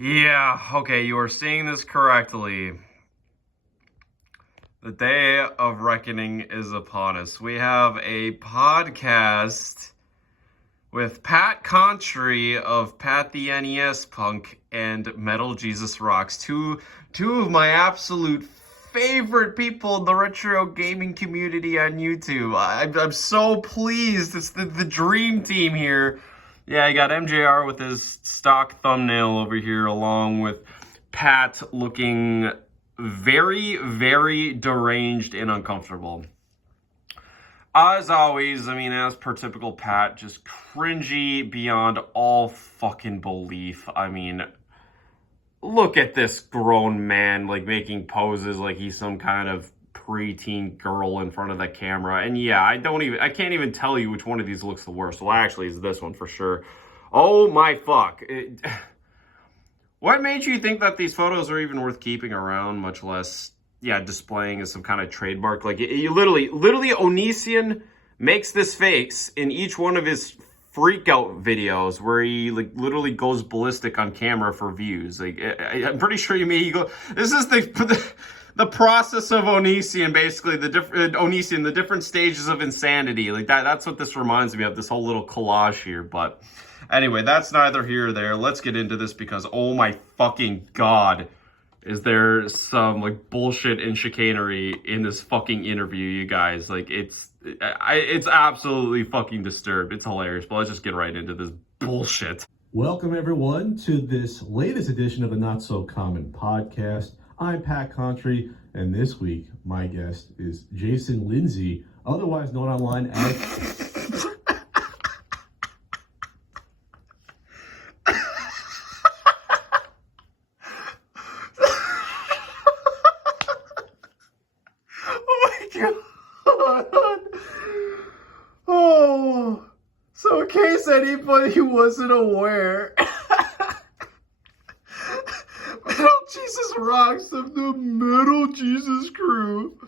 Yeah, okay, you are seeing this correctly. The day of reckoning is upon us. We have a podcast with Pat Contry of Pat the NES Punk and Metal Jesus Rocks. Two of my absolute favorite people in the retro gaming community on YouTube. I'm so pleased. It's the dream team here. Yeah, I got MJR with his stock thumbnail over here, along with Pat looking very, very deranged and uncomfortable. As always, I mean, as per typical Pat, just cringy beyond all fucking belief. I mean, look at this grown man, like, making poses like he's some kind of preteen girl in front of the camera. And yeah, I can't even tell you which one of these looks the worst. Well, actually, it's this one for sure. Oh my fuck. What made you think that these photos are even worth keeping around, much less, yeah, displaying as some kind of trademark? Like, you literally, Onision makes this face in each one of his freak out videos where he, like, literally goes ballistic on camera for views. Like, I'm pretty sure you go. This is the process of Onision, basically, the different stages of insanity. Like, that's what this reminds me of, this whole little collage here. But anyway, that's neither here or there. Let's get into this because, oh my fucking god, is there some, like, bullshit and chicanery in this fucking interview, you guys. Like, it's absolutely fucking disturbed. It's hilarious, but let's just get right into this bullshit. Welcome, everyone, to this latest edition of the Not So Common podcast. I'm Pat Contry, and this week, my guest is Jason Lindsay, otherwise known online as... Oh, so in case anybody who wasn't aware, Metal Jesus Rocks of the Metal Jesus crew,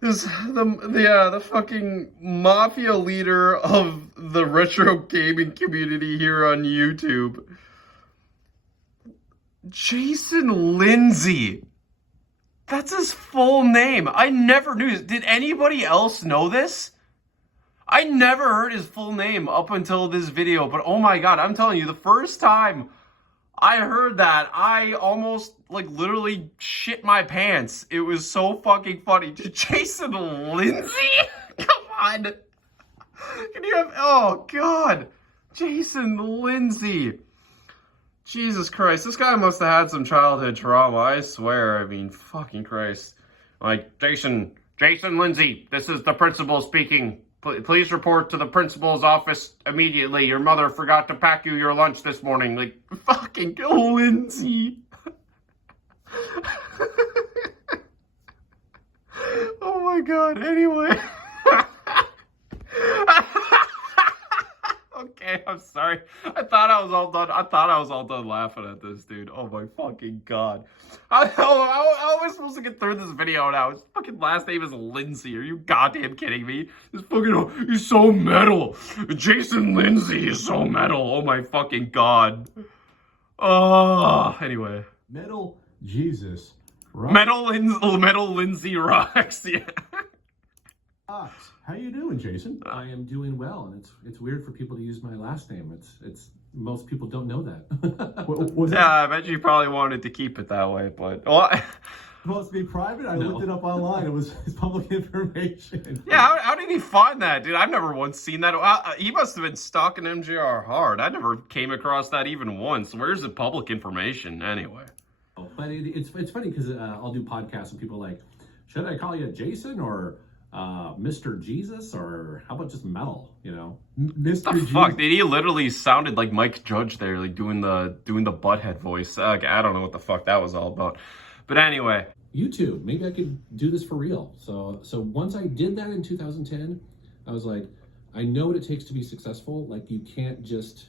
the fucking mafia leader of the retro gaming community here on YouTube, Jason Lindsay. That's his full name. I never knew this. Did anybody else know this? I never heard his full name up until this video, but oh my god, I'm telling you, the first time I heard that, I almost, like, literally shit my pants. It was so fucking funny. Jason Lindsay? Come on. Can you have, oh god. Jason Lindsay. Jesus Christ, this guy must have had some childhood trauma, I swear. I mean, fucking Christ. Like, Jason Lindsay, this is the principal speaking. Please report to the principal's office immediately. Your mother forgot to pack you your lunch this morning. Like, fucking Lindsay. Oh my god, anyway. Okay, I'm sorry. I thought I was all done laughing at this, dude. Oh my fucking god. How am I supposed to get through this video now? His fucking last name is Lindsay. Are you goddamn kidding me? This fucking, he's so metal. Jason Lindsay is so metal. Oh my fucking god. Oh, anyway. Metal Jesus Rocks. Metal Lindsay Rocks, yeah. How you doing, Jason? I am doing well, and it's weird for people to use my last name. It's most people don't know that. Yeah, I bet you probably wanted to keep it that way, but well, supposed to be private? I looked it up online. It was public information. Yeah, how did he find that, dude? I've never once seen that. He must have been stalking MJR hard. I never came across that even once. Where's the public information anyway? But it's funny because I'll do podcasts and people are like, should I call you Jason or Mr. Jesus, or how about just Metal, you know? Mr. The fuck, dude, he literally sounded like Mike Judge there, like doing the butthead voice. I don't know what the fuck that was all about. But anyway. YouTube, maybe I could do this for real. So once I did that in 2010, I was like, I know what it takes to be successful. Like, you can't just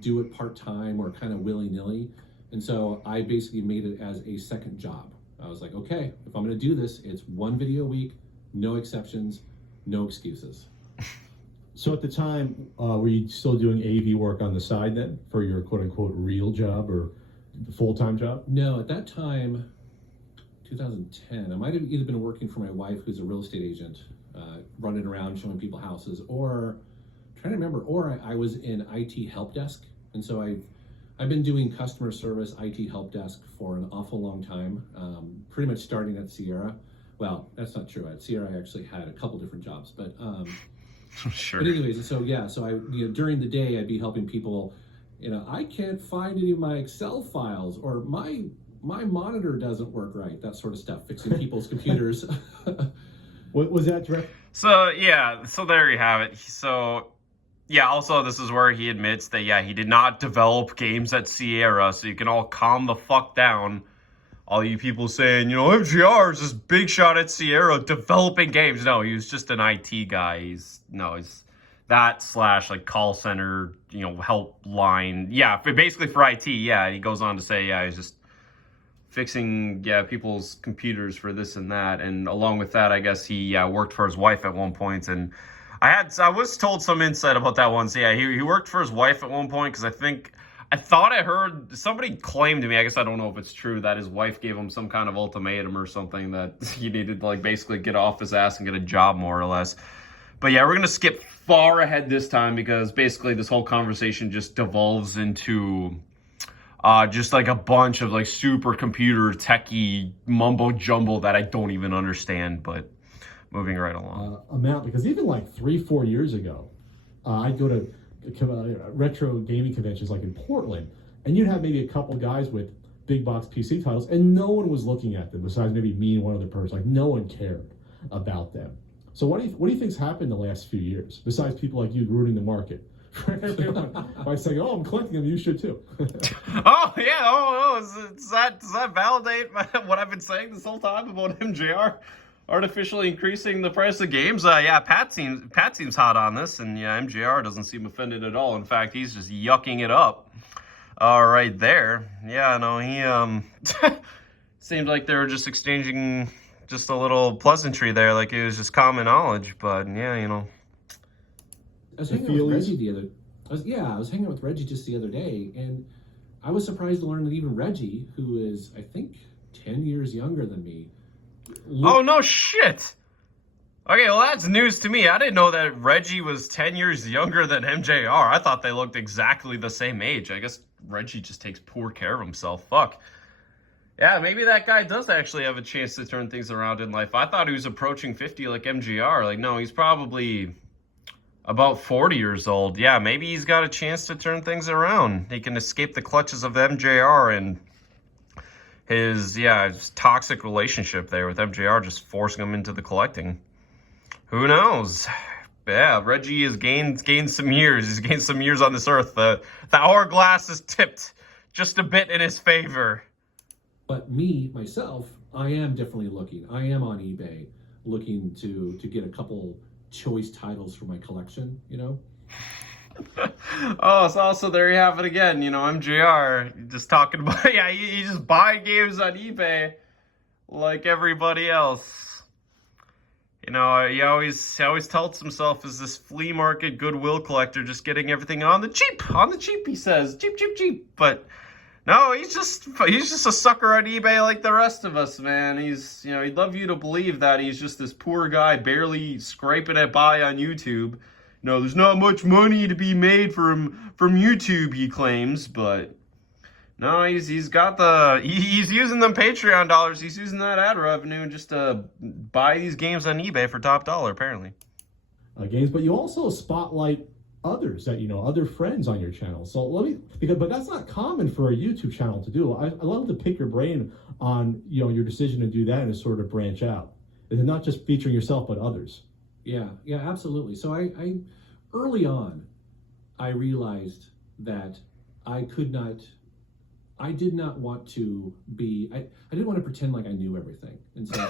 do it part-time or kind of willy-nilly. And so I basically made it as a second job. I was like, okay, if I'm going to do this, it's one video a week, no exceptions, no excuses. So at the time, were you still doing AV work on the side then for your quote unquote real job or full-time job? No, at that time, 2010, I might have either been working for my wife, who's a real estate agent, running around showing people houses, or trying to remember, or I was in IT help desk. And so I've been doing customer service IT help desk for an awful long time, pretty much starting at Sierra. Well, that's not true. At Sierra, I actually had a couple different jobs, but Sure. but anyways, so yeah, so I, during the day, I'd be helping people. I can't find any of my Excel files, or my monitor doesn't work right, that sort of stuff, fixing people's computers. What was that direct? So yeah, so there you have it. So yeah, also this is where he admits that yeah, he did not develop games at Sierra, so you can all calm the fuck down. All you people saying, MJR is this big shot at Sierra developing games. No, he was just an IT guy. He's that / like call center, helpline. Yeah, basically for IT. Yeah, and he goes on to say, yeah, he's just fixing people's computers for this and that. And along with that, I guess he worked for his wife at one point. And I was told some insight about that once. Yeah, he worked for his wife at one point because I thought I heard somebody claim to me, I guess I don't know if it's true, that his wife gave him some kind of ultimatum or something that he needed to like basically get off his ass and get a job more or less. But yeah, we're going to skip far ahead this time because basically this whole conversation just devolves into just like a bunch of like supercomputer techie mumbo jumbo that I don't even understand, but moving right along. Amount, because even like 3-4 years ago, I'd go to retro gaming conventions like in Portland, and you'd have maybe a couple guys with big box PC titles, and no one was looking at them besides maybe me and one other person. Like no one cared about them. So what do you think's happened the last few years besides people like you ruining the market for everyone by saying, "Oh, I'm collecting them. You should too." Oh yeah. Oh, does that validate what I've been saying this whole time about MJR? Artificially increasing the price of games. Yeah, Pat seems hot on this, and yeah, MJR doesn't seem offended at all. In fact, he's just yucking it up. Right there. Yeah, no, he seemed like they were just exchanging just a little pleasantry there, like it was just common knowledge. But yeah, I was hanging with Reggie I was hanging with Reggie just the other day, and I was surprised to learn that even Reggie, who is I think 10 years younger than me. Oh, no shit. Okay, well, that's news to me. I didn't know that Reggie was 10 years younger than MJR. I thought they looked exactly the same age. I guess Reggie just takes poor care of himself. Fuck. Yeah, maybe that guy does actually have a chance to turn things around in life. I thought he was approaching 50 like MJR. Like, no, he's probably about 40 years old. Yeah, maybe he's got a chance to turn things around. He can escape the clutches of MJR and his toxic relationship there with MJR, just forcing him into the collecting. Who knows? Yeah, Reggie has gained some years. He's gained some years on this earth. The hourglass is tipped just a bit in his favor. But myself, I am definitely looking. I am on eBay looking to get a couple choice titles for my collection, Oh, so also there you have it again, MJR just talking about, you just buy games on eBay like everybody else. He always tells himself as this flea market goodwill collector, just getting everything on the cheap, he says, cheap. But no, he's just a sucker on eBay like the rest of us, man. He's, he'd love you to believe that he's just this poor guy barely scraping it by on YouTube. There's not much money to be made from YouTube, he claims, but no, he's using them Patreon dollars. He's using that ad revenue just to buy these games on eBay for top dollar, apparently. Games, but you also spotlight others that other friends on your channel. So but that's not common for a YouTube channel to do. I love to pick your brain on your decision to do that and to sort of branch out. It's not just featuring yourself, but others. Yeah, absolutely. So I early on, I realized that I did not want to be, I didn't want to pretend like I knew everything. And so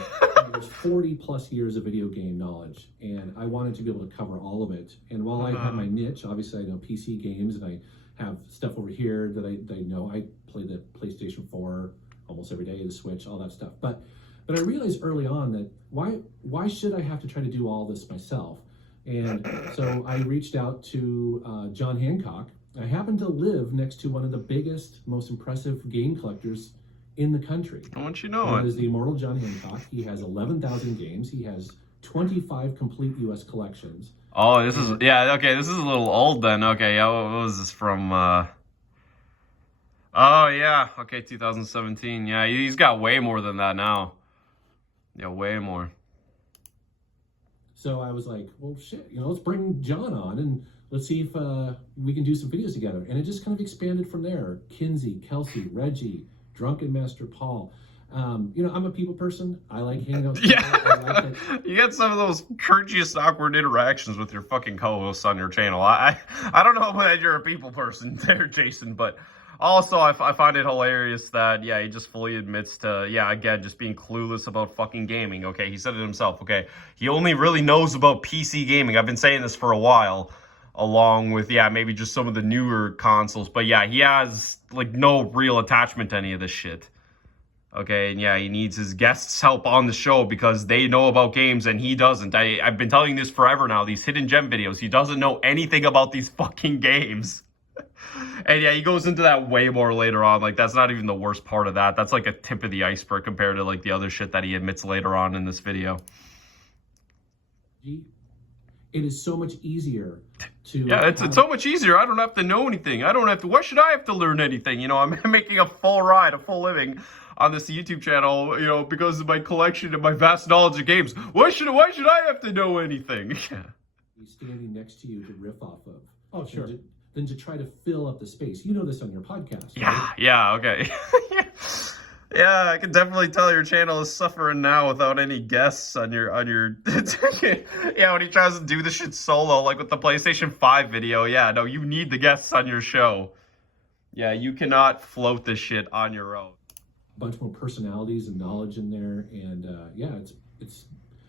there's 40 plus years of video game knowledge, and I wanted to be able to cover all of it. And while I have my niche, obviously I know PC games, and I have stuff over here that I know. I play the PlayStation 4 almost every day, the Switch, all that stuff. But I realized early on that why should I have to try to do all this myself? And so I reached out to John Hancock. I happen to live next to one of the biggest, most impressive game collectors in the country. I want you to know That it. is the immortal John Hancock. He has 11,000 games. He has 25 complete U.S. collections. Oh, this is, yeah, okay, this is a little old then. Okay, yeah, what was this from? Oh, yeah, okay, 2017. Yeah, he's got way more than that now. Yeah, way more. So I was like, well, shit, let's bring John on and let's see if we can do some videos together. And it just kind of expanded from there. Kinsey, Kelsey, Reggie, Drunken Master Paul. I'm a people person. I like hanging out with people. I like that. You get some of those courteous, awkward interactions with your fucking co-hosts on your channel. I don't know that you're a people person there, Jason, but also I find it hilarious that, yeah, he just fully admits to, yeah, again, just being clueless about fucking gaming, okay? He said it himself, okay? He only really knows about PC gaming. I've been saying this for a while, along with, yeah, maybe just some of the newer consoles, but yeah, he has, like, no real attachment to any of this shit. Okay, and yeah, he needs his guests' help on the show because they know about games and he doesn't. I've been telling this forever now, these hidden gem videos. He doesn't know anything about these fucking games. And yeah, he goes into that way more later on. Like, that's not even the worst part of that. That's like a tip of the iceberg compared to like the other shit that he admits later on in this video. It is so much easier to... Yeah, it's so much easier. I don't have to know anything. I don't have to... Why should I have to learn anything? I'm making a full ride, a full living on this YouTube channel, because of my collection and my vast knowledge of games. Why should I have to know anything? He's standing next to you to riff off of. Oh, sure. Than to try to fill up the space. You know this on your podcast, Yeah, right? yeah, okay. Yeah, I can definitely tell your channel is suffering now without any guests on your yeah, when he tries to do the shit solo, like with the PlayStation 5 video, yeah, no, you need the guests on your show. Yeah, you cannot float this shit on your own. A bunch more personalities and knowledge in there, and yeah, it's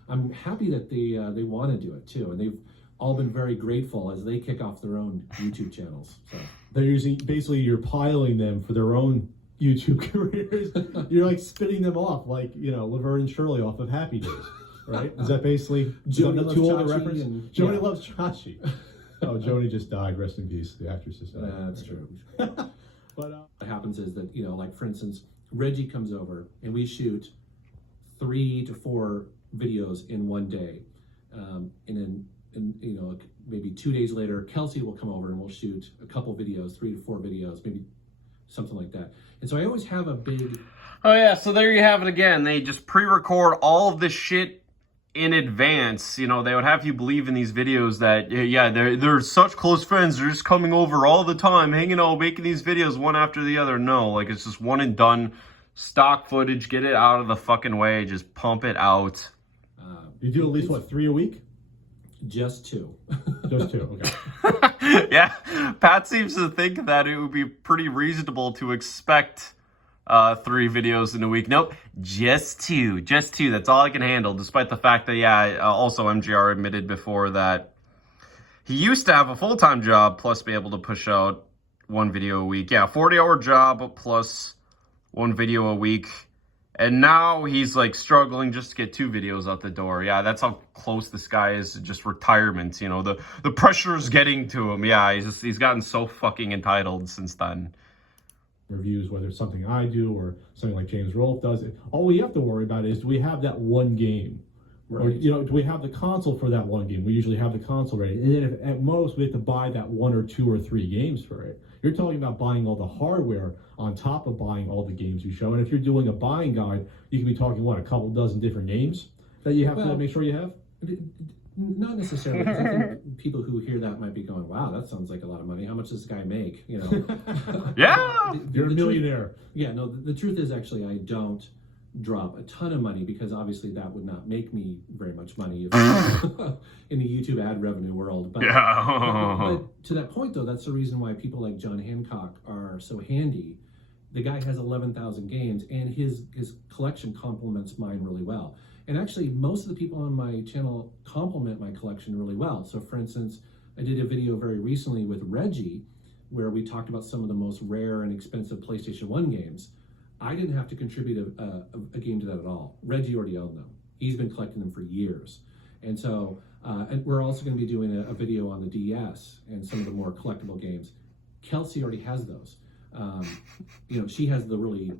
I'm happy that they want to do it too, and they've all been very grateful as they kick off their own YouTube channels. So They're using, basically, you're piling them for their own YouTube careers. You're like spinning them off, like, Laverne and Shirley off of Happy Days, right? Is that basically Joni loves too old a Chachi reference? and- Joni yeah. loves Chachi. Oh, Joni just died. Rest in peace. The actress just died. That's true. But What happens is that, like for instance, Reggie comes over and we shoot 3 to 4 videos in one day. And then, maybe 2 days later, Kelsey will come over and we'll shoot a couple videos, 3 to 4 videos, maybe something like that. And so I always have a big... Oh yeah, so there you have it again. They just pre-record all of this shit in advance. They would have you believe in these videos that, yeah, they're such close friends. They're just coming over all the time, hanging out, making these videos one after the other. No, like, it's just one and done. Stock footage, get it out of the fucking way. Just pump it out. you do at least, 3 a week? Just 2. Just 2, okay. Yeah, Pat seems to think that it would be pretty reasonable to expect 3 videos in a week. Nope, just 2. Just 2. That's all I can handle, despite the fact that, yeah, also MJR admitted before that he used to have a full-time job plus be able to push out 1 video a week. Yeah, 40-hour job plus 1 video a week. And now he's like struggling just to get 2 videos out the door. Yeah, that's how close this guy is to just retirement. The pressure is getting to him. Yeah, he's gotten so fucking entitled since then. Reviews, whether it's something I do or something like James Rolfe does. All we have to worry about is, do we have that one game? Right. Or, do we have the console for that one game? We usually have the console ready. And then if, at most, we have to buy that 1 or 2 or 3 games for it. You're talking about buying all the hardware on top of buying all the games you show. And if you're doing a buying guide, you can be talking, a couple dozen different games that you have to make sure you have? Not necessarily, because I think people who hear that might be going, wow, that sounds like a lot of money. How much does this guy make? Yeah! You're a millionaire. The truth is actually I don't drop a ton of money because obviously that would not make me very much money in the YouTube ad revenue world. But, Yeah. but to that point, though, that's the reason why people like John Hancock are so handy. The guy has 11,000 games, and his collection complements mine really well. And actually, most of the people on my channel complement my collection really well. So for instance, I did a video very recently with Reggie where we talked about some of the most rare and expensive PlayStation 1 games. I didn't have to contribute a game to that at all. Reggie already owned them. He's been collecting them for years. And so And we're also going to be doing a video on the DS and some of the more collectible games. Kelsey already has those. She has the really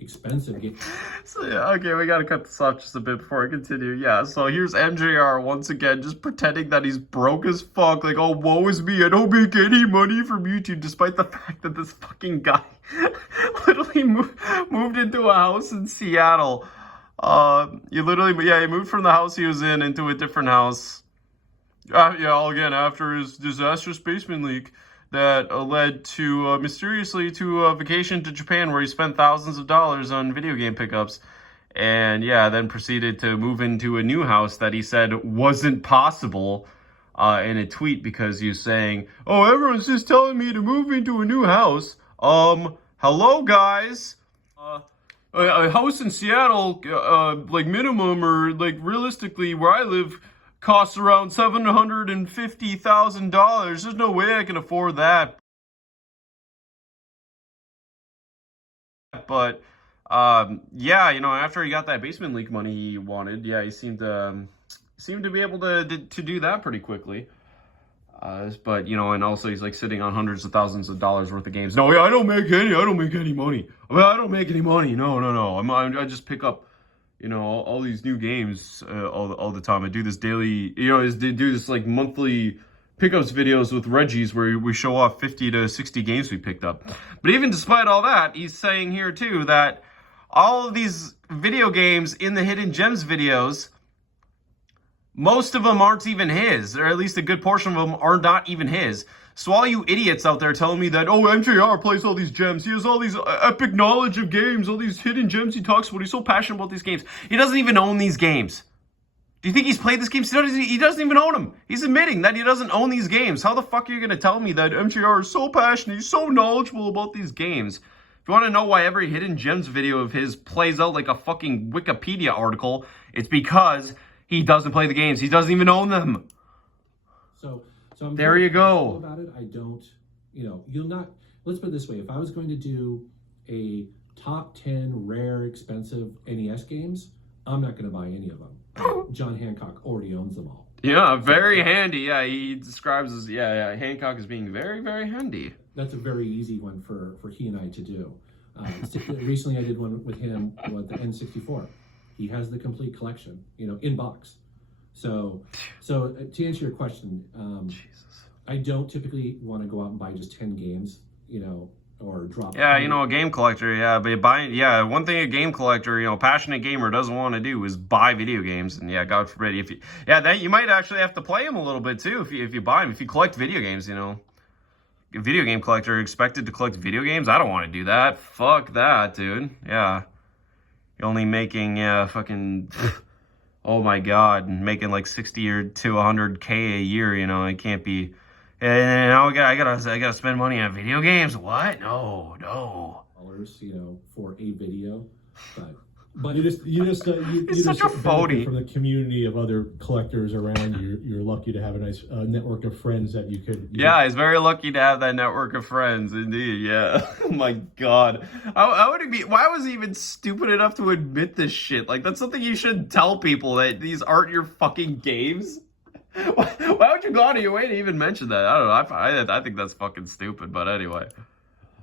expensive game. So yeah, okay, we gotta cut this off just a bit before I continue. Yeah, so here's MJR once again, just pretending that he's broke as fuck. Like, oh, woe is me, I don't make any money from YouTube, despite the fact that this fucking guy literally moved into a house in Seattle. He moved from the house he was in into a different house. Again, after his disastrous basement leak that led to mysteriously to a vacation to Japan where he spent thousands of dollars on video game pickups, and then proceeded to move into a new house that he said wasn't possible in a tweet because he was saying, "Oh, everyone's just telling me to move into a new house. Hello guys. A house in Seattle, like minimum or like realistically where I live." Costs around $750,000. There's no way I can afford that. But after he got that basement leak money he wanted, he seemed to be able to do that pretty quickly. But and also he's like sitting on hundreds of thousands of dollars worth of games. No, I don't make any money. I don't make any money. No. I just pick up all these new games all the time. I do this daily, do this like monthly pickups videos with Reggie's where we show off 50 to 60 games we picked up. But even despite all that, he's saying here too that all of these video games in the Hidden Gems videos, most of them aren't even his, or at least a good portion of them are not even his. So all you idiots out there telling me that, oh, MJR plays all these gems, he has all these epic knowledge of games, all these hidden gems he talks about, he's so passionate about these games. He doesn't even own these games. Do you think he's played these games? He doesn't even own them. He's admitting that he doesn't own these games. How the fuck are you going to tell me that MJR is so passionate, he's so knowledgeable about these games? If you want to know why every Hidden Gems video of his plays out like a fucking Wikipedia article, it's because he doesn't play the games. He doesn't even own them. So I'm there you go. About it, I don't, you'll not. Let's put it this way: if I was going to do a top 10 rare, expensive NES games, I'm not going to buy any of them. John Hancock already owns them all. Yeah, very handy. Yeah, he describes as Hancock as being very, very handy. That's a very easy one for he and I to do. Recently, I did one with him with the N64. He has the complete collection, in box. So to answer your question, I don't typically want to go out and buy just 10 games, or drop. Yeah, a game collector, but one thing a game collector, passionate gamer doesn't want to do is buy video games, and God forbid if you, then you might actually have to play them a little bit too if you buy them. If you collect video games, a video game collector expected to collect video games, I don't want to do that. Fuck that, dude. Yeah, you're only making fucking. Oh my God, making like 60 or to 100K a year, it can't be. And now I gotta spend money on video games. What? No. Dollars, for a video, but you just such a phony. From the community of other collectors around you. You're lucky to have a nice network of friends that you could. He's very lucky to have that network of friends, indeed. Yeah. Oh my God. Why was he even stupid enough to admit this shit? Like, that's something you should tell people, that these aren't your fucking games. Why would you go out of your way to even mention that? I don't know. I think that's fucking stupid. But anyway,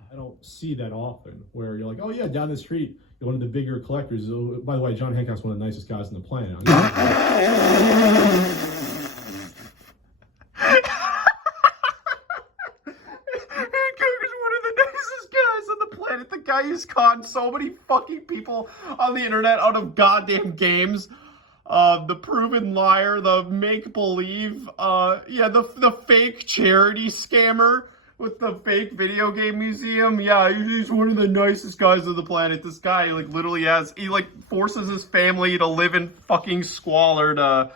I don't see that often where you're like, oh yeah, down the street. One of the bigger collectors. By the way, John Hancock's one of the nicest guys on the planet. Hancock is one of the nicest guys on the planet. The guy who's conned so many fucking people on the internet out of goddamn games. The proven liar, the make-believe, the fake charity scammer with the fake video game museum. Yeah, he's one of the nicest guys on the planet. This guy, literally forces his family to live in fucking squalor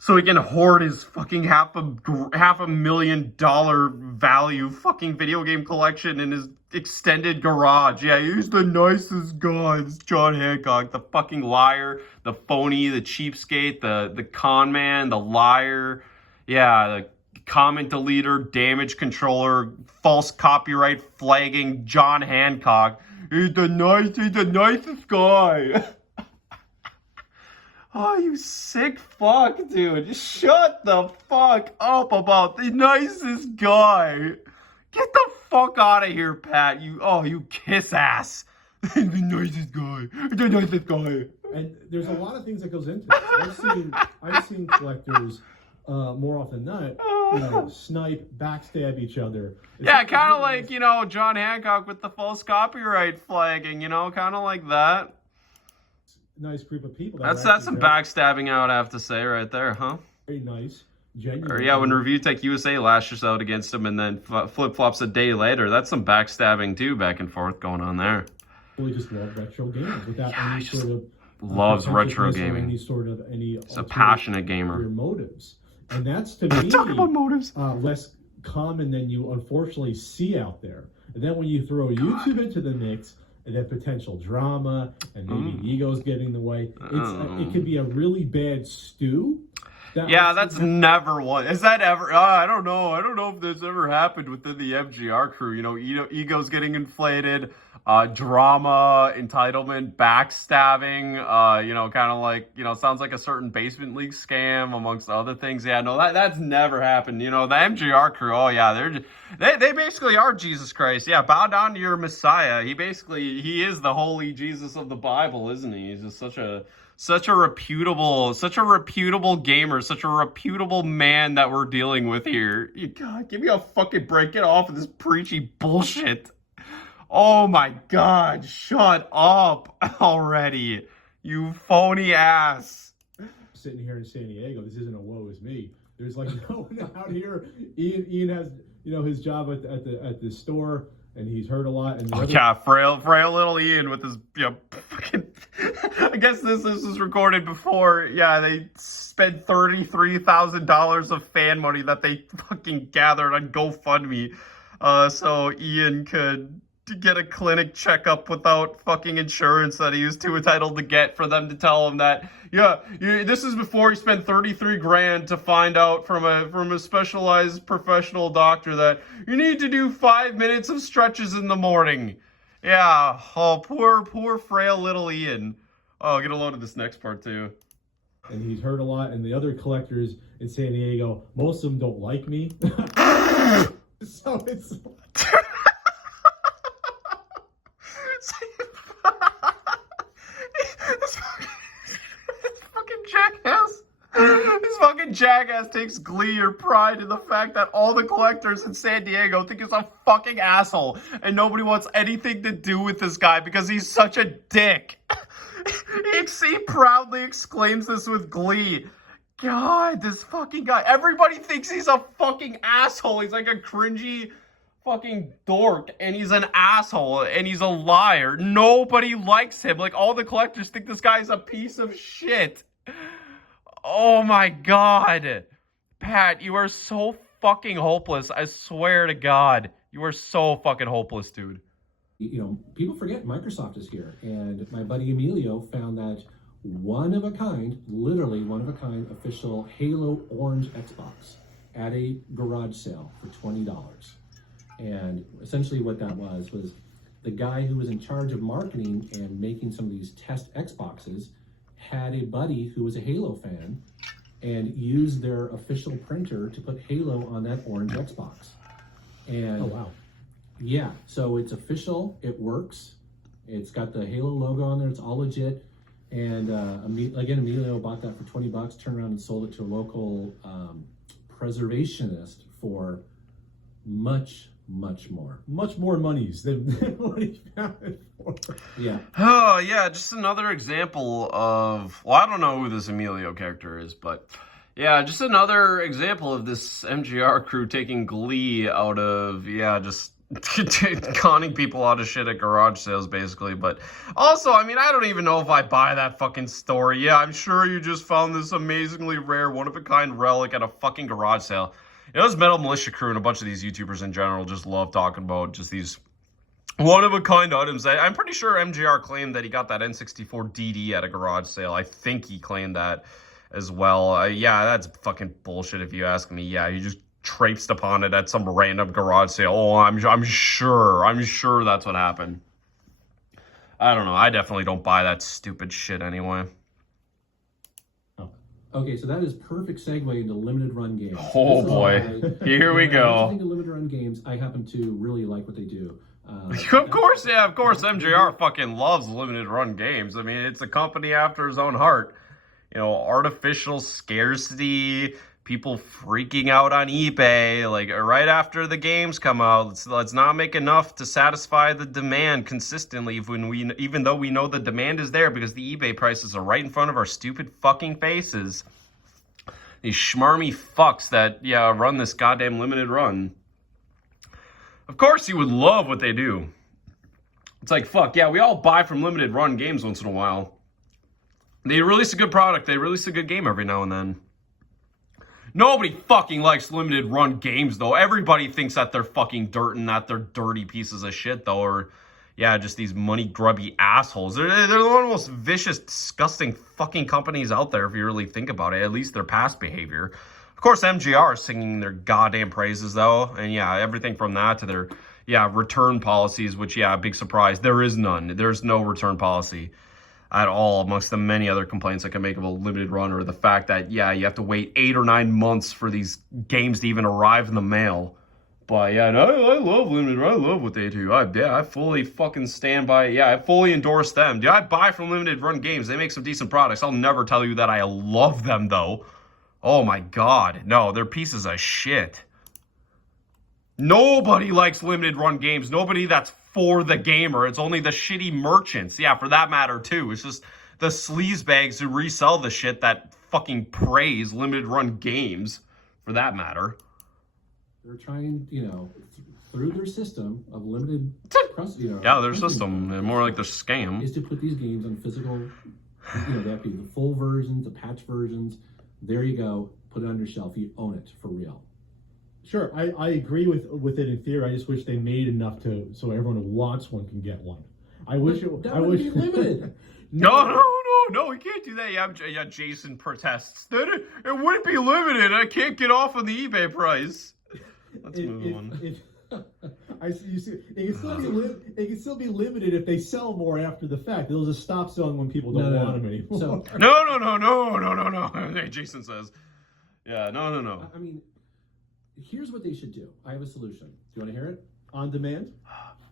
so he can hoard his fucking $500,000 value fucking video game collection in his extended garage. Yeah, he's the nicest guy. It's John Hancock, the fucking liar, the phony, the cheapskate, the con man, the liar. Yeah, the comment deleter, damage controller, false copyright flagging John Hancock. He's the nicest guy. Oh, you sick fuck, dude. Just shut the fuck up about the nicest guy. Get the fuck out of here, Pat. You kiss ass. The nicest guy. The nicest guy. And there's a lot of things that goes into it. I've seen collectors more often than not, snipe, backstab each other. Yeah, kind of like, John Hancock with the false copyright flagging, kind of like that. Nice group of people. That's some backstabbing, I would have to say, right there, huh? Very nice, genuine. Or yeah, when Review Tech USA lashes out against him and then flip-flops a day later, that's some backstabbing too, back and forth going on there. Really just love retro gaming without any sort of loves retro gaming. He's a passionate gamer. Your motives, and that's to me talk about motives. Less common than you unfortunately see out there. And then when you throw YouTube into the mix, and then potential drama, and maybe egos getting in the way, it could be a really bad stew. That's never one. Is that ever? I don't know. I don't know if this ever happened within the MJR crew. Egos getting inflated, drama, entitlement, backstabbing. Kind of like sounds like a certain basement league scam amongst other things. Yeah, no, that's never happened. The MJR crew. Oh yeah, they basically are Jesus Christ. Yeah, bow down to your Messiah. He is the holy Jesus of the Bible, isn't he? He's just such a reputable gamer, such a reputable man that we're dealing with here. God, give me a fucking break. Get off of this preachy bullshit. Oh my God, shut up already, you phony ass. Sitting here in San Diego, this isn't a woe is me. There's like no one out here. Ian has, his job at the store. And he's heard a lot. And frail little Ian with his, fucking. I guess this was recorded before. Yeah, they spent $33,000 of fan money that they fucking gathered on GoFundMe, so Ian could get a clinic checkup without fucking insurance that he was too entitled to get, for them to tell him that, this is before he spent 33 grand to find out from a specialized professional doctor that you need to do 5 minutes of stretches in the morning. Yeah, oh, poor frail little Ian. Oh, get a load of this next part too. And he's heard a lot, and the other collectors in San Diego, most of them don't like me. So it's... This fucking jackass takes glee or pride in the fact that all the collectors in San Diego think he's a fucking asshole, and nobody wants anything to do with this guy because he's such a dick. He proudly exclaims this with glee. God, this fucking guy. Everybody thinks he's a fucking asshole. He's like a cringy fucking dork, and he's an asshole, and he's a liar. Nobody likes him. Like, all the collectors think this guy's a piece of shit. Oh my God. Pat, you are so fucking hopeless. I swear to God. You are so fucking hopeless, dude. People forget Microsoft is here, and my buddy Emilio found that literally one of a kind official Halo Orange Xbox at a garage sale for $20. And essentially what that was the guy who was in charge of marketing and making some of these test Xboxes had a buddy who was a Halo fan and used their official printer to put Halo on that orange Xbox. And oh, wow. Yeah, so it's official, it works. It's got the Halo logo on there, it's all legit. And again, Emilio bought that for $20, turned around and sold it to a local preservationist for much more monies than what he found it for. Yeah. Oh yeah, just another example of, well, I don't know who this Emilio character is, but yeah, just another example of this MJR crew taking glee out of, just conning people out of shit at garage sales, basically. But also, I mean, I don't even know if I buy that fucking story. Yeah, I'm sure you just found this amazingly rare, one-of-a-kind relic at a fucking garage sale. This Metal Militia crew and a bunch of these YouTubers in general just love talking about just these one-of-a-kind items. I'm pretty sure MJR claimed that he got that N64 DD at a garage sale. I think he claimed that as well. Yeah, that's fucking bullshit if you ask me. Yeah, he just traipsed upon it at some random garage sale. Oh, I'm sure that's what happened. I don't know. I definitely don't buy that stupid shit anyway. Okay, so that is perfect segue into limited run games. Oh boy, here we go. When I think of limited run games, I happen to really like what they do. Of course, yeah, of course, MJR fucking loves limited run games. I mean, it's a company after his own heart. You know, artificial scarcity, people freaking out on eBay, like right after the games come out. Let's not make enough to satisfy the demand consistently even though we know the demand is there because the eBay prices are right in front of our stupid fucking faces. These schmarmy fucks that, run this goddamn limited run. Of course you would love what they do. It's like, fuck, yeah, we all buy from limited run games once in a while. They release a good product. They release a good game every now and then. Nobody fucking likes limited run games, though. Everybody thinks that they're fucking dirt and that they're dirty pieces of shit, though. Or, just these money-grubby assholes. They're one of the most vicious, disgusting fucking companies out there, if you really think about it. At least their past behavior. Of course, MJR is singing their goddamn praises, though. And, everything from that to their, return policies, which, big surprise. There is none. There's no return policy at all, amongst the many other complaints I can make of a limited run, or the fact that, you have to wait 8 or 9 months for these games to even arrive in the mail. But, I love limited run. I love what they do. I fully fucking stand by it. I fully endorse them. I buy from limited run games. They make some decent products. I'll never tell you that I love them, though. Oh, my God. No, they're pieces of shit. Nobody likes limited run games. Nobody that's for the gamer. It's only the shitty merchants. Yeah, for that matter, too. It's just the sleazebags who resell the shit that fucking praise limited run games, for that matter. They're trying, through their system of limited press, their system, and more like the scam, is to put these games on physical, they have to be the full versions, the patch versions. There you go. Put it on your shelf. You own it for real. Sure, I agree with it in theory. I just wish they made enough so everyone who wants one can get one. I wish be limited. No, we can't do that. Yeah, Jason protests. It wouldn't be limited. I can't get off on the eBay price. Let's move on. I see. You see, it can still be limited if they sell more after the fact. They'll just stop selling when people don't want them anymore. So, no. Hey, Jason says, no. I mean, here's what they should do. I have a solution. Do you want to hear it? On demand?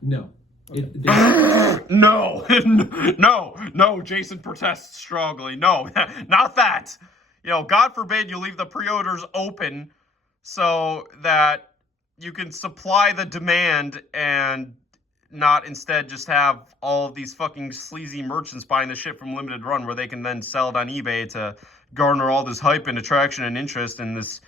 No. Okay. No. Jason protests strongly. No, not that. God forbid you leave the pre-orders open so that you can supply the demand and not instead just have all of these fucking sleazy merchants buying the shit from limited run where they can then sell it on eBay to garner all this hype and attraction and interest and this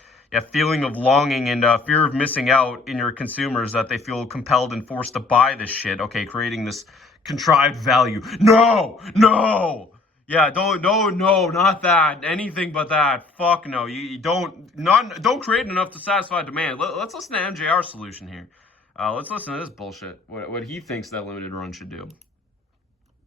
feeling of longing and fear of missing out in your consumers that they feel compelled and forced to buy this shit. Okay, creating this contrived value. No. Yeah, no, not that. Anything but that. Fuck no. You don't create enough to satisfy demand. Let's listen to MJR's solution here. Let's listen to this bullshit. What he thinks that limited run should do.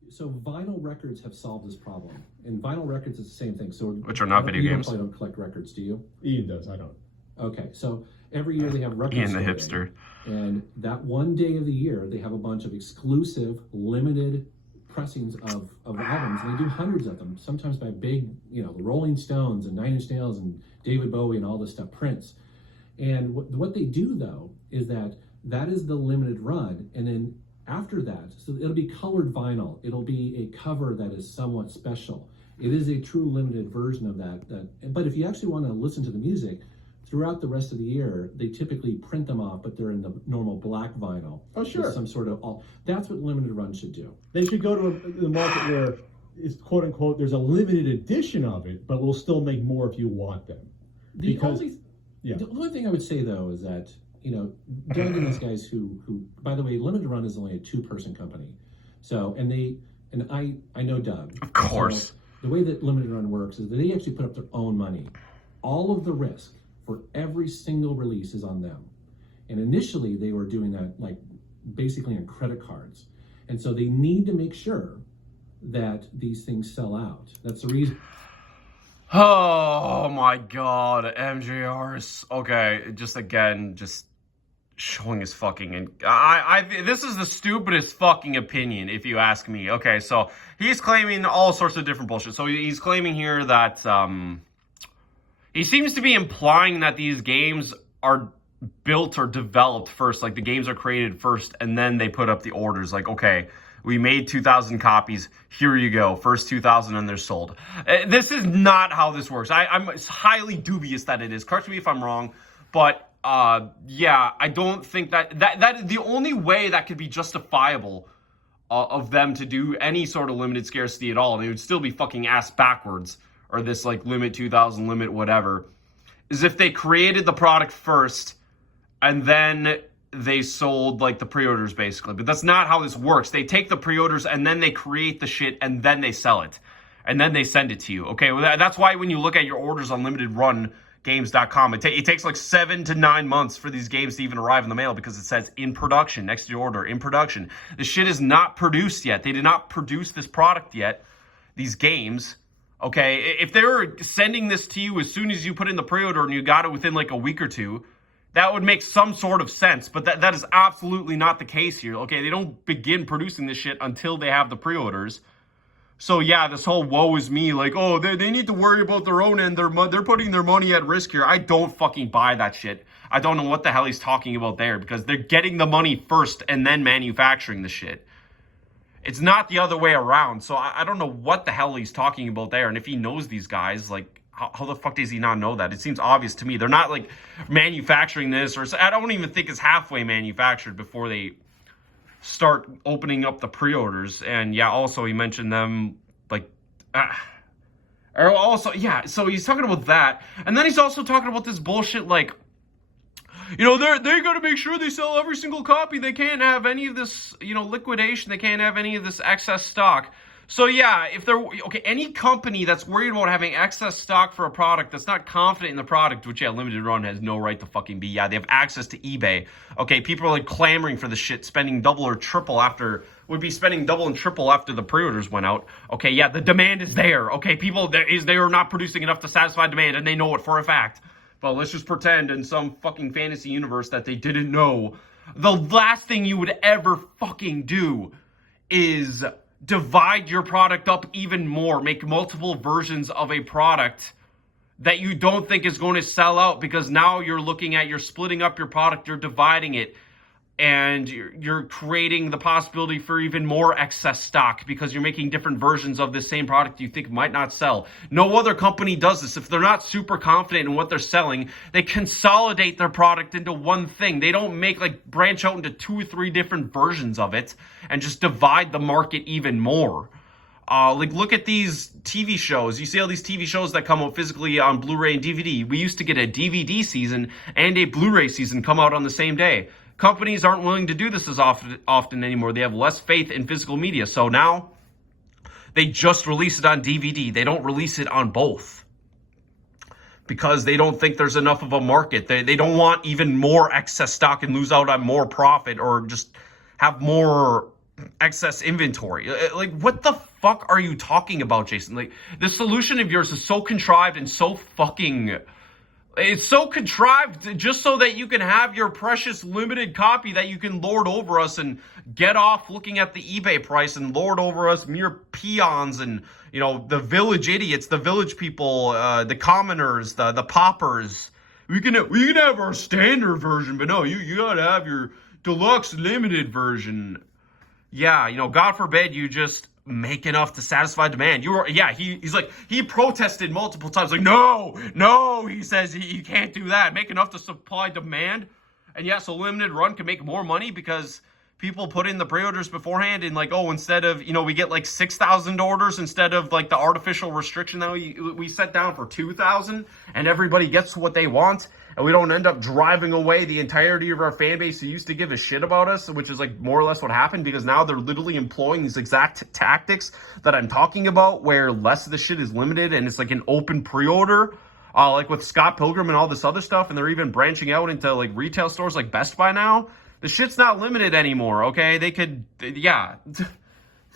So vinyl records have solved this problem, and vinyl records is the same thing. So which are not video games. You probably don't collect records, do you? Ian does. I don't. Okay, so every year they have records. Ian the hipster. And that one day of the year, they have a bunch of exclusive, limited pressings of albums. And they do hundreds of them, sometimes by big, the Rolling Stones and Nine Inch Nails and David Bowie and all this stuff, Prince. And what they do though is that is the limited run, and then after that, so it'll be colored vinyl. It'll be a cover that is somewhat special. It is a true limited version of that. But if you actually want to listen to the music, throughout the rest of the year, they typically print them off, but they're in the normal black vinyl. Oh, sure. Some sort of that's what limited run should do. They should go to the market where it's quote unquote there's a limited edition of it, but we'll still make more if you want them. The only thing I would say though is that Doug and these guys who by the way, limited run is only a 2-person company. So I know Doug. Of course. So the way that limited run works is that they actually put up their own money. All of the risk for every single release is on them. And initially they were doing that like basically on credit cards. And so they need to make sure that these things sell out. That's the reason. Oh my God, MJR is okay. Just showing his fucking. This is the stupidest fucking opinion, if you ask me. Okay, so he's claiming all sorts of different bullshit. So he's claiming here that He seems to be implying that these games are built or developed first, like the games are created first, and then they put up the orders. Like, okay, we made 2,000 copies. Here you go. First 2,000 and they're sold. This is not how this works. I'm highly dubious that it is. Correct me if I'm wrong, but yeah, I don't think that the only way that could be justifiable of them to do any sort of limited scarcity at all, and it would still be fucking ass backwards, or this like limit 2,000, limit whatever, is if they created the product first and then they sold like the pre-orders basically. But that's not how this works. They take the pre-orders and then they create the shit and then they sell it. And then they send it to you. Okay, well, that's why when you look at your orders on limitedrungames.com, it takes like 7 to 9 months for these games to even arrive in the mail because it says in production next to your order, in production. The shit is not produced yet. They did not produce this product yet, these games. Okay, if they were sending this to you as soon as you put in the pre-order and you got it within like a week or two, that would make some sort of sense, but that is absolutely not the case here. Okay, they don't begin producing this shit until they have the pre-orders. So yeah, this whole woe is me, like, oh, they need to worry about their own end, they're putting their money at risk here. I don't fucking buy that shit. I don't know what the hell he's talking about there, because they're getting the money first and then manufacturing the shit. It's not the other way around, so I don't know what the hell he's talking about there, and if he knows these guys, like, how the fuck does he not know that? It seems obvious to me. They're not, like, manufacturing this, or I don't even think it's halfway manufactured before they start opening up the pre-orders. And, yeah, also he mentioned them, like, also, yeah, so he's talking about that. And then he's also talking about this bullshit, like, you know, they got to make sure they sell every single copy. They can't have any of this, you know, liquidation. They can't have any of this excess stock. So yeah, if they're, okay, any company that's worried about having excess stock for a product that's not confident in the product, which, yeah, Limited Run has no right to fucking be. Yeah, they have access to eBay. Okay, people are like clamoring for the shit, spending double and triple after the pre-orders went out. Okay, yeah, the demand is there. Okay, they are not producing enough to satisfy demand, and they know it for a fact. But let's just pretend in some fucking fantasy universe that they didn't know. The last thing you would ever fucking do is divide your product up even more, make multiple versions of a product that you don't think is going to sell out, because now you're splitting up your product, you're dividing it, and you're creating the possibility for even more excess stock because you're making different versions of the same product you think might not sell. No other company does this. If they're not super confident in what they're selling, they consolidate their product into one thing. They don't branch out into 2 or 3 different versions of it and just divide the market even more. Look at these TV shows. You see all these TV shows that come out physically on Blu-ray and DVD. We used to get a DVD season and a Blu-ray season come out on the same day. Companies aren't willing to do this as often anymore. They have less faith in physical media. So now they just release it on DVD. They don't release it on both because they don't think there's enough of a market. They don't want even more excess stock and lose out on more profit or just have more excess inventory. Like, what the fuck are you talking about, Jason? Like, the solution of yours is so contrived and so fucking... It's so contrived just so that you can have your precious limited copy that you can lord over us and get off looking at the eBay price and lord over us mere peons and, you know, the village idiots, the village people, the commoners, the paupers. We can have our standard version, but no, you gotta have your deluxe limited version. Yeah, you know, God forbid you just make enough to satisfy demand. He's like, he protested multiple times, like, no, he says you can't do that. Make enough to supply demand. And yeah, so Limited Run can make more money because people put in the pre-orders beforehand and like, oh, instead of, you know, we get like 6,000 orders instead of like the artificial restriction that we set down for 2,000, and everybody gets what they want. And we don't end up driving away the entirety of our fan base who used to give a shit about us, which is like more or less what happened, because now they're literally employing these exact tactics that I'm talking about, where less of the shit is limited and it's like an open pre-order, like with Scott Pilgrim and all this other stuff. And they're even branching out into like retail stores like Best Buy now. The shit's not limited anymore, okay? They could, yeah.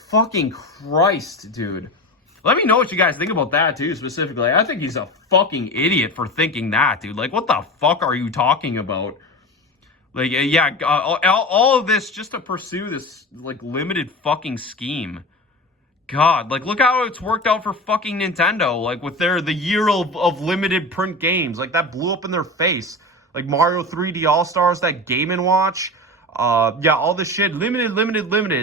Fucking Christ, dude. Let me know what you guys think about that, too, specifically. I think he's a fucking idiot for thinking that, dude. Like, what the fuck are you talking about? Like, yeah, all of this just to pursue this, like, limited fucking scheme. God, like, look how it's worked out for fucking Nintendo, like, with the year of limited print games. Like, that blew up in their face. Like, Mario 3D All-Stars, that Game & Watch. Yeah, all this shit. Limited.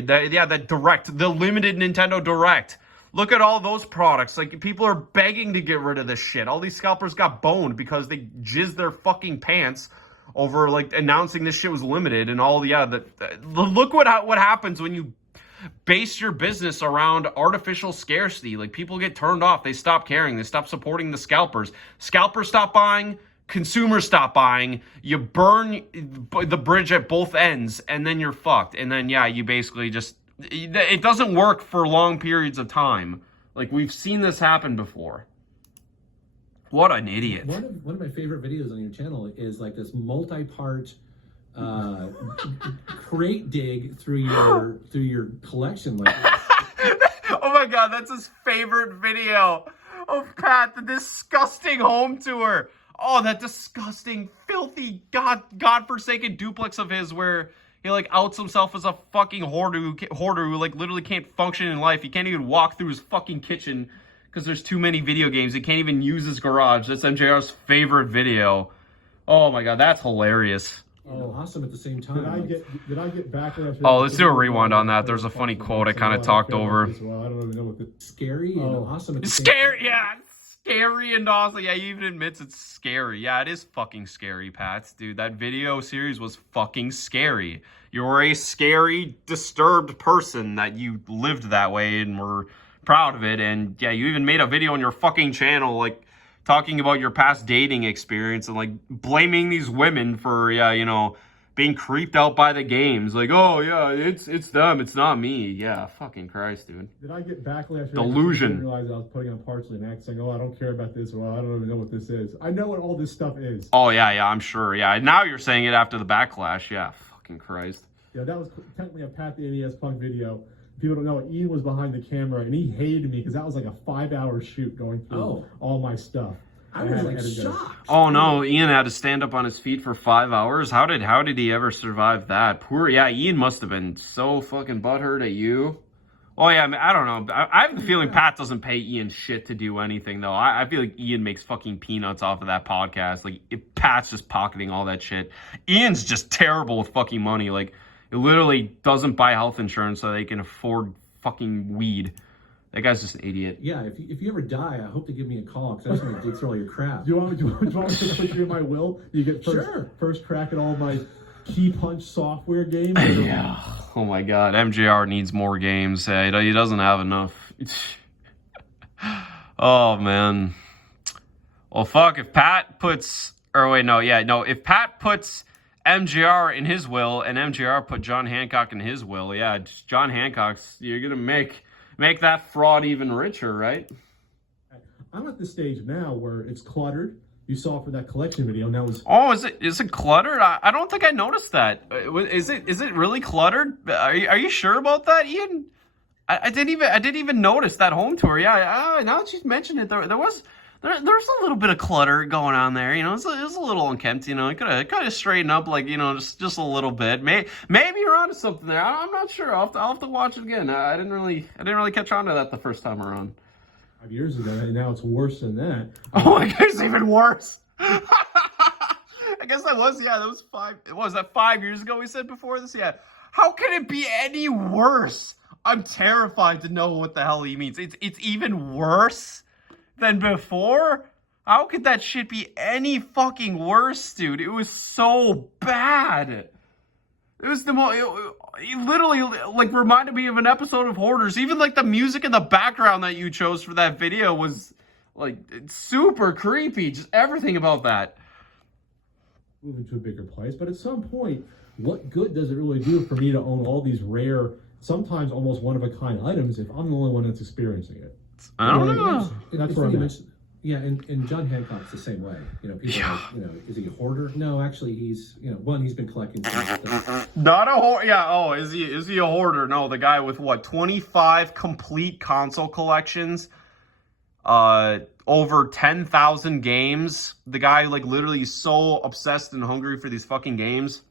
That Direct. The limited Nintendo Direct. Look at all those products. Like, people are begging to get rid of this shit. All these scalpers got boned because they jizzed their fucking pants over, like, announcing this shit was limited and all. Yeah, look what happens when you base your business around artificial scarcity. Like, people get turned off. They stop caring. They stop supporting the scalpers. Scalpers stop buying. Consumers stop buying. You burn the bridge at both ends, and then you're fucked. And then, yeah, you basically just... It doesn't work for long periods of time. Like, we've seen this happen before. What an idiot. One of my favorite videos on your channel is like this multi-part crate dig through your collection. Like, oh my god, that's his favorite video of Pat, the disgusting home tour. Oh, that disgusting, filthy, godforsaken duplex of his where he, like, outs himself as a fucking hoarder who, like, literally can't function in life. He can't even walk through his fucking kitchen because there's too many video games. He can't even use his garage. That's MJR's favorite video. Oh my god, that's hilarious. Oh, awesome at the same time. Did I get backlash? Oh, let's do a rewind on that. There's a funny quote I kind of talked over. Well, I don't even know what the... Scary and awesome at the same Scary, yeah. Scary and awesome. Yeah, he even admits it's scary. Yeah, it is fucking scary, Pat. Dude, that video series was fucking scary. You were a scary, disturbed person that you lived that way and were proud of it. And yeah, you even made a video on your fucking channel, like, talking about your past dating experience and, like, blaming these women for, yeah, you know, being creeped out by the games. Like, oh, yeah, it's them, it's not me. Yeah, fucking Christ, dude. Did I get backlash? Delusion. I didn't realize I was putting on partially an act saying, oh, I don't care about this, or I don't even know what this is. I know what all this stuff is. Oh, yeah, I'm sure. Yeah, now you're saying it after the backlash. Yeah, fucking Christ. Yeah, that was technically a Pat the NES Punk video. People don't know, Ian was behind the camera, and he hated me because that was like a 5-hour shoot going through all my stuff. I was like shocked. Oh no, Ian had to stand up on his feet for 5 hours. How did he ever survive that? Poor, yeah, Ian must have been so fucking butthurt at you. Oh yeah, I don't know. I have the feeling Pat doesn't pay Ian shit to do anything though. I feel like Ian makes fucking peanuts off of that podcast. Like, if Pat's just pocketing all that shit. Ian's just terrible with fucking money. Like, it literally doesn't buy health insurance so they can afford fucking weed. That guy's just an idiot. Yeah, if you ever die, I hope to give me a call because I just want to dig through all your crap. Do you want me to put you in my will? You get first crack at all my key punch software games? Yeah. Oh my god, MJR needs more games. He doesn't have enough. Oh man. Well, fuck, if Pat puts... if Pat puts MJR in his will and MJR put John Hancock in his will, yeah, John Hancock's... You're gonna make that fraud even richer, right? I'm at the stage now where it's cluttered. You saw for that collection video. Now oh, is it cluttered? I don't think I noticed that. Is it really cluttered? Are you sure about that, Ian? I didn't even notice that home tour. Yeah, now that you've mentioned it, there's a little bit of clutter going on there. You know, it's a little unkempt. You know, it could have straightened up, like, you know, just a little bit. Maybe you're onto something there. I'm not sure. I'll have to watch it again. I didn't really catch on to that the first time around. 5 years ago, and now it's worse than that. Oh, I guess it's even worse. I guess that was, yeah, that was 5. Was that 5 years ago we said before this? Yeah. How can it be any worse? I'm terrified to know what the hell he means. It's even worse than before? How could that shit be any fucking worse, dude? It was so bad. It was the most... It literally, like, reminded me of an episode of Hoarders. Even, like, the music in the background that you chose for that video was, like, super creepy. Just everything about that. Moving to a bigger place. But at some point, what good does it really do for me to own all these rare, sometimes almost one-of-a-kind items if I'm the only one that's experiencing it? I don't know. That's where I'm at. Yeah, and John Hancock's the same way. You know, people are like, you know, is he a hoarder? No, actually, he's, you know, he's been collecting stuff. Not a hoarder. Yeah. Oh, is he a hoarder? No, the guy with what, 25 complete console collections, over 10,000 games. The guy, like, literally is so obsessed and hungry for these fucking games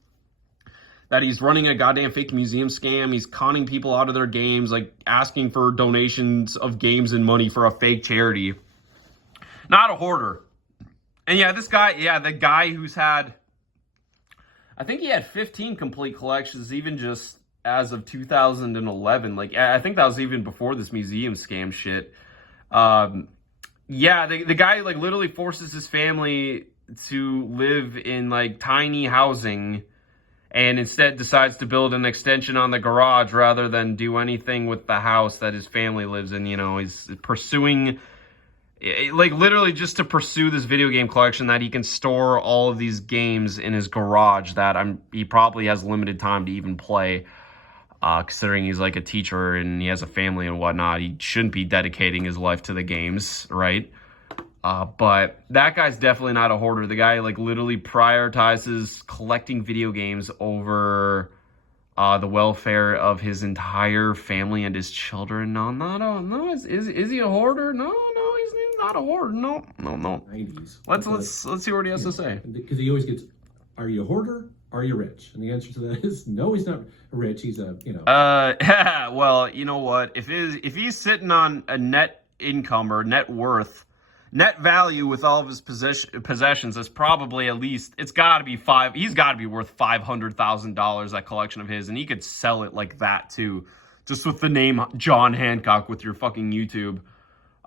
that he's running a goddamn fake museum scam. He's conning people out of their games, like asking for donations of games and money for a fake charity. Not a hoarder. And yeah, this guy, the guy who's had, I think he had 15 complete collections, even just as of 2011. Like, I think that was even before this museum scam shit. Yeah, the guy, like, literally forces his family to live in, like, tiny housing, and instead decides to build an extension on the garage rather than do anything with the house that his family lives in. You know, he's pursuing, like, literally just to pursue this video game collection that he can store all of these games in his garage that he probably has limited time to even play. Considering he's like a teacher and he has a family and whatnot, he shouldn't be dedicating his life to the games, right? But that guy's definitely not a hoarder. The guy, like, literally prioritizes collecting video games over the welfare of his entire family and his children. No. Is he a hoarder? No, he's not a hoarder. No. 90s. Let's see what he has to say. Because he always gets, are you a hoarder? Are you rich? And the answer to that is no, he's not rich. He's a, you know. Well, you know what? If he's sitting on a net income or net worth, net value with all of his possessions, is probably at least, he's got to be worth $500,000, that collection of his, and he could sell it like that too. Just with the name John Hancock with your fucking YouTube.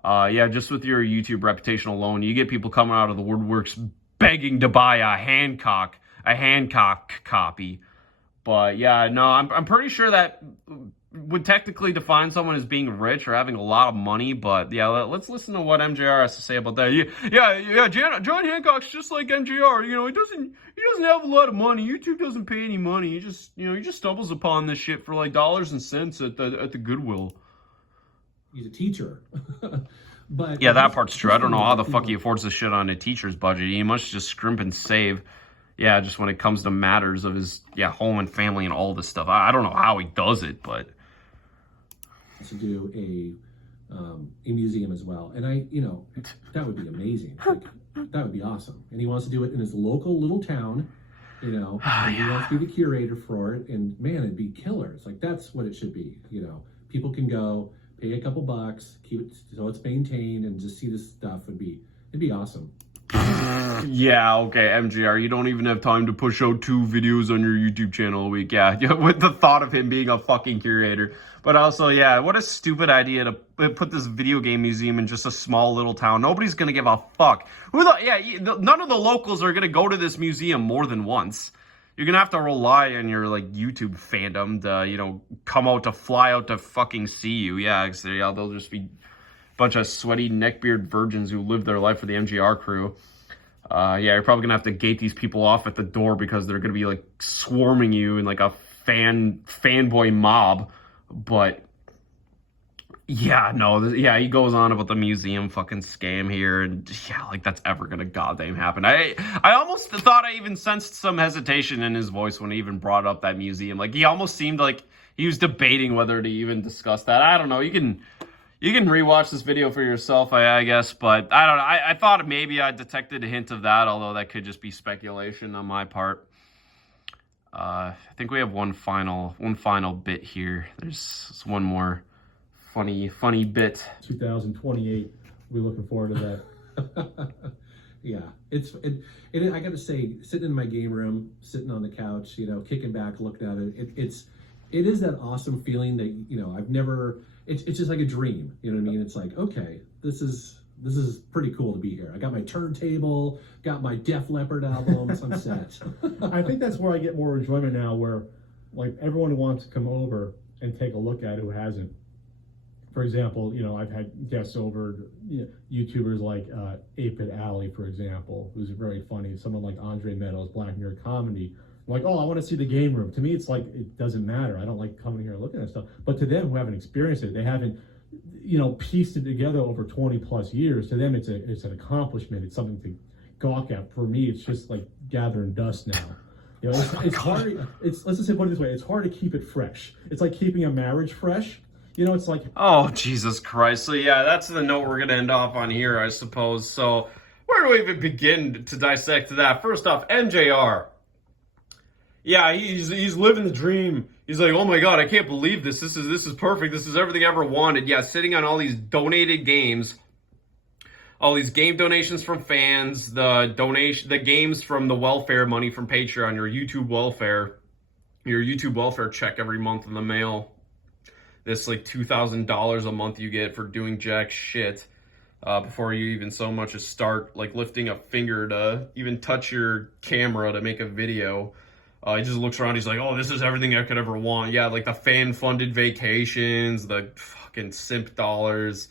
Yeah, just with your YouTube reputation alone, you get people coming out of the woodworks begging to buy a Hancock copy. But yeah, no, I'm pretty sure that would technically define someone as being rich or having a lot of money. But yeah, let's listen to what MJR has to say about that. Yeah, John Hancock's just like MJR. You know, he doesn't have a lot of money. YouTube doesn't pay any money. He just stumbles upon this shit for like dollars and cents at the Goodwill. He's a teacher. But yeah, that part's true. I don't know how the fuck he affords this shit on a teacher's budget. He must just scrimp and save. Yeah, just when it comes to matters of his home and family and all this stuff. I don't know how he does it, but to do a museum as well, and that would be amazing. Like, that would be awesome. And he wants to do it in his local little town, and he wants to be the curator for it. And man, it'd be killer. It's like, that's what it should be. People can go pay a couple bucks, keep it so it's maintained, and just see this stuff. It'd be awesome. Yeah, okay, MJR, you don't even have time to push out 2 videos on your YouTube channel a week. Yeah, with the thought of him being a fucking curator. But also, yeah, what a stupid idea to put this video game museum in just a small little town. Nobody's gonna give a fuck. None of the locals are gonna go to this museum more than once. You're gonna have to rely on your, like, YouTube fandom to fly out to fucking see you. Yeah, they'll just be a bunch of sweaty neckbeard virgins who live their life for the MJR crew. You're probably gonna have to gate these people off at the door because they're gonna be, like, swarming you in, like, a fanboy mob. But he goes on about the museum fucking scam here, and like, that's ever gonna goddamn happen. I almost thought I even sensed some hesitation in his voice when he even brought up that museum. Like, he almost seemed like he was debating whether to even discuss that. I don't know. You can rewatch this video for yourself, I guess, but I don't know. I thought maybe I detected a hint of that, although that could just be speculation on my part. I think we have one final bit here. There's one more funny bit. 2028. We're looking forward to that. Yeah, I got to say, sitting in my game room, sitting on the couch, kicking back, looking at it, it is that awesome feeling that I've never. It's just like a dream. You know what I mean? It's like, okay, this is pretty cool to be here. I got my turntable, got my Def Leppard albums, I'm set. I think that's where I get more enjoyment now, where, like, everyone wants to come over and take a look at it who hasn't. For example, I've had guests over, YouTubers like 8-Bit Alley, for example, who's very funny. Someone like Andre Meadows, Black Nerd Comedy. I'm like, oh, I want to see the game room. To me, it's like, it doesn't matter. I don't like coming here and looking at stuff. But to them who haven't experienced it, they haven't, pieced it together over 20 plus years. To them, it's an accomplishment. It's something to gawk at. For me, it's just like gathering dust now. It's hard. Let's just put it this way. It's hard to keep it fresh. It's like keeping a marriage fresh. It's like... Oh, Jesus Christ. So, yeah, that's the note we're going to end off on here, I suppose. So, where do we even begin to dissect that? First off, MJR. Yeah, he's living the dream. He's like, oh my god, I can't believe this. This is perfect. This is everything I ever wanted. Yeah, sitting on all these donated games, all these game donations from fans, the games from the welfare money from Patreon, your YouTube welfare check every month in the mail. This like $2,000 a month you get for doing jack shit. Before you even so much as start like lifting a finger to even touch your camera to make a video. He just looks around, he's like, oh, this is everything I could ever want. Yeah, like the fan-funded vacations, the fucking simp dollars.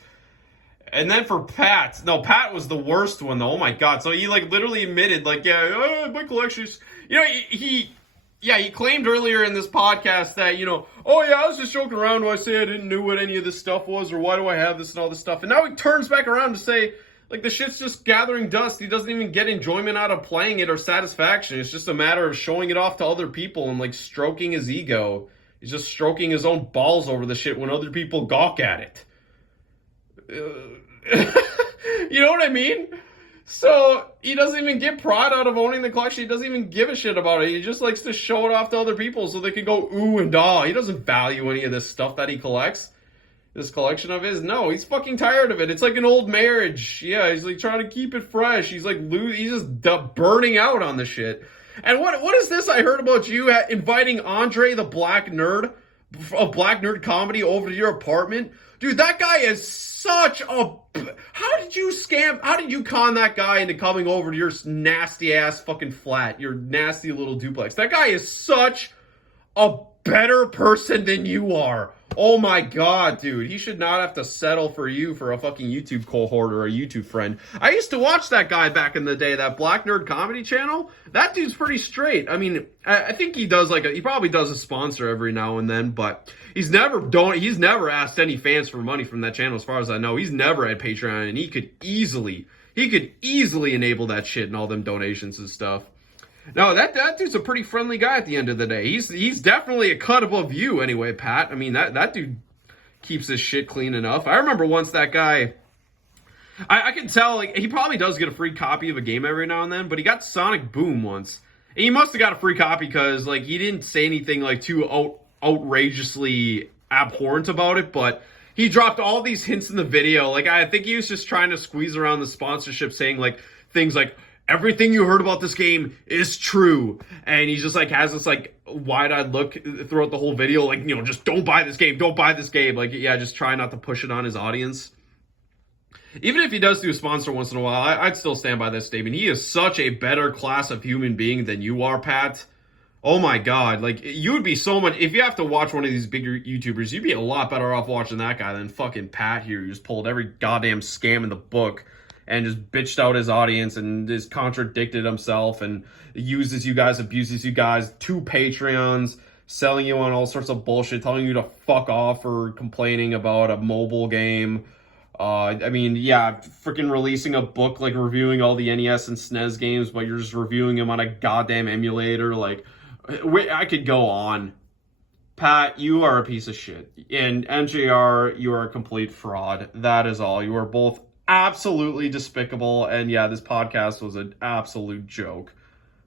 And then for Pat, no, Pat was the worst one though. Oh my god. So he like literally admitted, like, yeah, my collection's, you know, he claimed earlier in this podcast that, you know, oh yeah, I was just joking around when I say I didn't know what any of this stuff was, or why do I have this and all this stuff. And now he turns back around to say, like, the shit's just gathering dust. He doesn't even get enjoyment out of playing it or satisfaction. It's just a matter of showing it off to other people and, like, stroking his ego. He's just stroking his own balls over the shit when other people gawk at it. You know what I mean? So he doesn't even get pride out of owning the collection. He doesn't even give a shit about it. He just likes to show it off to other people so they can go ooh and ah. He doesn't value any of this stuff that he collects. This collection of his. No, he's fucking tired of it. It's like an old marriage. Yeah, he's like trying to keep it fresh. He's like he's just burning out on the shit. And what is this I heard about you inviting Andre the Black Nerd of Black Nerd Comedy over to your apartment? Dude, that guy is such a... How did you con that guy into coming over to your nasty ass fucking flat, your nasty little duplex? That guy is such a better person than you are. Oh my god, dude. He should not have to settle for you for a fucking YouTube cohort or a YouTube friend. I used to watch that guy back in the day, that Black Nerd Comedy channel. That dude's pretty straight. I mean, I think he does he probably does a sponsor every now and then, but he's never asked any fans for money from that channel as far as I know. He's never had Patreon, and he could easily enable that shit and all them donations and stuff. No, that dude's a pretty friendly guy at the end of the day. He's definitely a cut above you anyway, Pat. I mean, that dude keeps his shit clean enough. I remember once that guy, I can tell, like, he probably does get a free copy of a game every now and then, but he got Sonic Boom once. And he must have got a free copy because, like, he didn't say anything, like, too outrageously abhorrent about it, but he dropped all these hints in the video. Like, I think he was just trying to squeeze around the sponsorship, saying, like, things like, everything you heard about this game is true. And he just, like, has this, like, wide-eyed look throughout the whole video. Like, you know, just don't buy this game. Don't buy this game. Like, yeah, just try not to push it on his audience. Even if he does do a sponsor once in a while, I'd still stand by this statement. He is such a better class of human being than you are, Pat. Oh, my God. Like, you would be so much... If you have to watch one of these bigger YouTubers, you'd be a lot better off watching that guy than fucking Pat here, who just pulled every goddamn scam in the book and just bitched out his audience and just contradicted himself and uses you guys, abuses you guys, 2 Patreons, selling you on all sorts of bullshit, telling you to fuck off for complaining about a mobile game. I mean, yeah, freaking releasing a book, like reviewing all the NES and SNES games, but you're just reviewing them on a goddamn emulator. Like, I could go on. Pat, you are a piece of shit. And MJR, you are a complete fraud. That is all. You are both absolutely despicable, and yeah, this podcast was an absolute joke.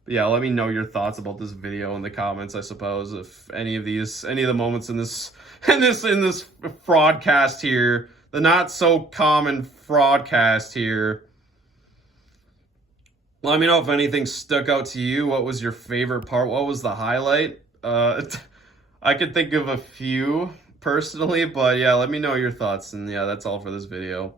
But yeah, let me know your thoughts about this video in the comments, I suppose, if any of the moments in this fraudcast here, the not so common fraudcast here. Let me know if anything stuck out to you. What was your favorite part? What was the highlight? I could think of a few personally, but yeah, let me know your thoughts, and yeah, that's all for this video.